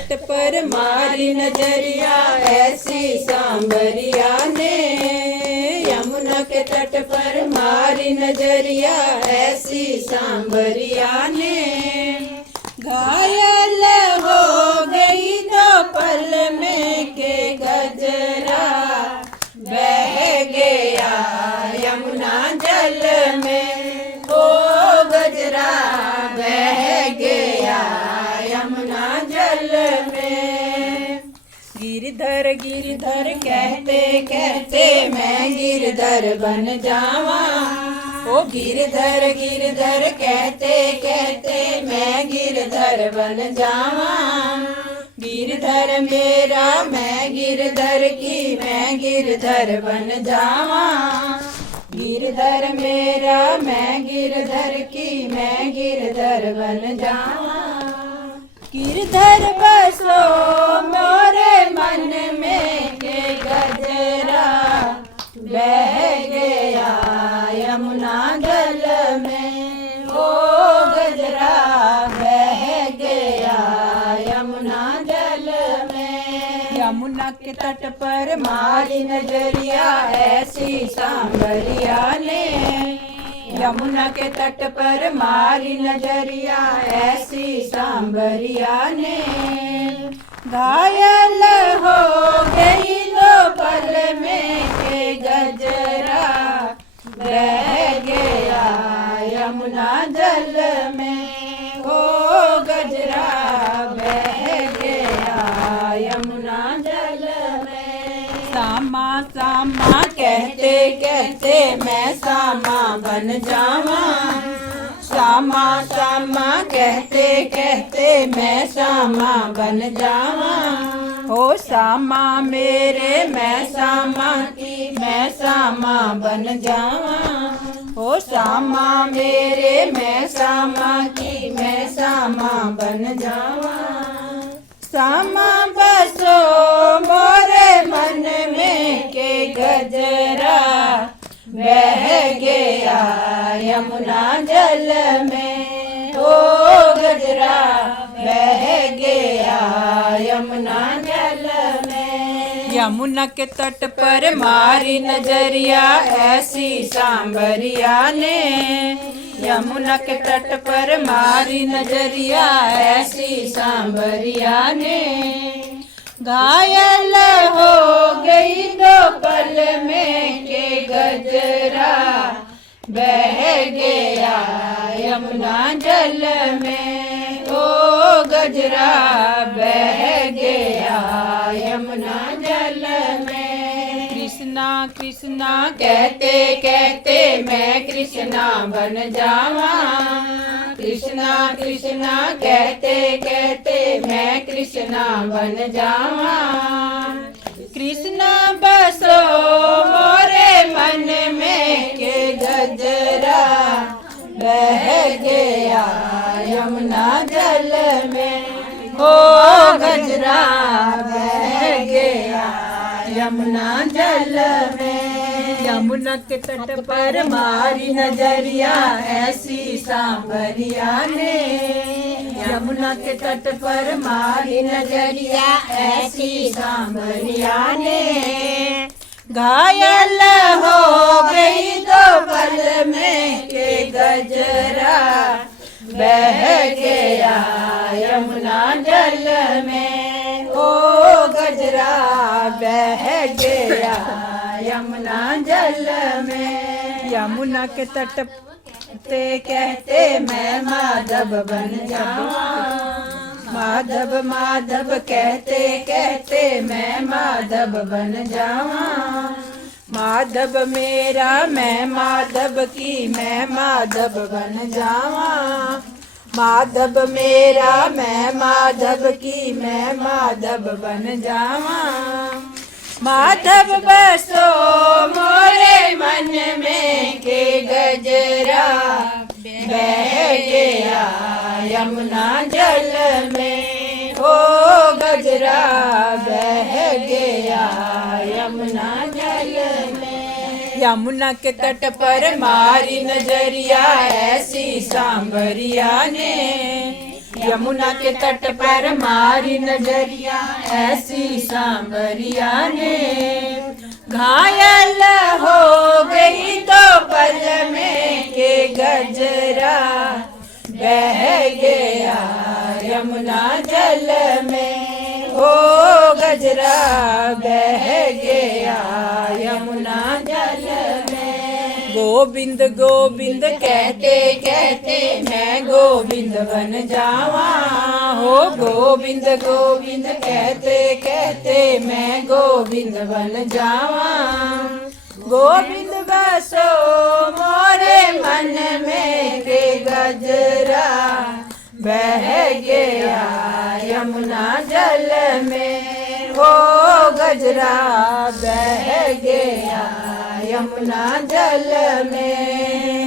तट पर मारी नजरिया ऐसी सांबरिया ने, यमुना के तट पर मारी नजरिया ऐसी सांबरिया ने। घायल हो गई दो पल में के गजरा, बह गया यमुना जल में। ओ गजरा बह गया यमुना जल में। गिरधर गिरधर कहते कहते मैं गिरधर बन जावा। ओ गिरधर गिरधर कहते कहते मैं गिरधर बन जावा। गिरधर मेरा मैं गिरधर की मैं गिरधर बन जावा। गिरधर मेरा मैं गिरधर की मैं गिरधर बन जावा। गिरधर बसो मोरे मन में के गजरा, बह गया यमुना जल में। ओ गजरा बह गया यमुना जल में। यमुना के तट पर मारी नजरिया ऐसी सांबरिया ने, यमुना के तट पर मारी नजरिया ऐसी सांबरिया ने। घायल हो गई दो पल में के गजरा, बह गया यमुना जल में। ओ गजरा बह गया यमुना जल में। सामा सामा कहते कहते मैं सामा बन जावा। सामा सामा कहते कहते मैं सामा बन जावा। ओ सामा मेरे मैं सामा की मैं सामा बन जावा। ओ सामा मेरे मैं सामा की मैं सामा बन जावा। सामा बसो मोरे मन में के गजरा, बह गया यमुना जल में। ओ गजरा बह गया यमुना जल में। यमुना के तट पर मारी नजरिया ऐसी सांबरिया ने, यमुना के तट पर मारी नजरिया ऐसी सांबरिया ने। घायल हो गई दो पल में के गजरा, बह गया यमुना जल में। ओ गजरा बह गया यमुना जल में। कृष्णा कृष्णा कहते कहते मैं कृष्णा बन जावा। कृष्णा कृष्णा कहते कहते मैं कृष्णा बन जावा। कृष्णा बसो मोरे मन में के गजरा, बह गया यमुना जल में। ओ गजरा बह गया यमुना जल में। यमुना के तट पर मारी नजरिया ऐसी सांबरिया ने, यमुना के तट पर मारी नजरिया ऐसी सांबरिया ने। घायल हो गई दो पल में के गजरा, बह गया यमुना जल में। ओ गजरा बह गया यमुना जल में। यमुना के तट ते कहते मैं माधव बन जावा। माधव माधव कहते कहते मैं माधव बन जावा। माधव मेरा मैं माधव की मैं माधव बन जावा। माधव मेरा मैं माधव की मैं माधव बन जावा। माधव बसो मोरे मन में के गजरा, बह गया यमुना जल में। ओ गजरा बह गया यमुना जल में। यमुना के तट पर मारी नजरिया ऐसी सांबरिया ने, यमुना के तट पर मारी नजरिया ऐसी सांवरिया ने, घायल हो गई तो पल में के गजरा, बह गया यमुना जल में, हो गजरा बह गया यमुना जल में। गोविंद गोविंद कहते कहते मैं गोविंद बन जावा, हो गोविंद गोविंद कहते कहते मैं गोविंद बन जावा। गोविंद बसो मोरे मन में के गजरा, बह गया यमुना जल में, हो गजरा बह गया यमुना जल में।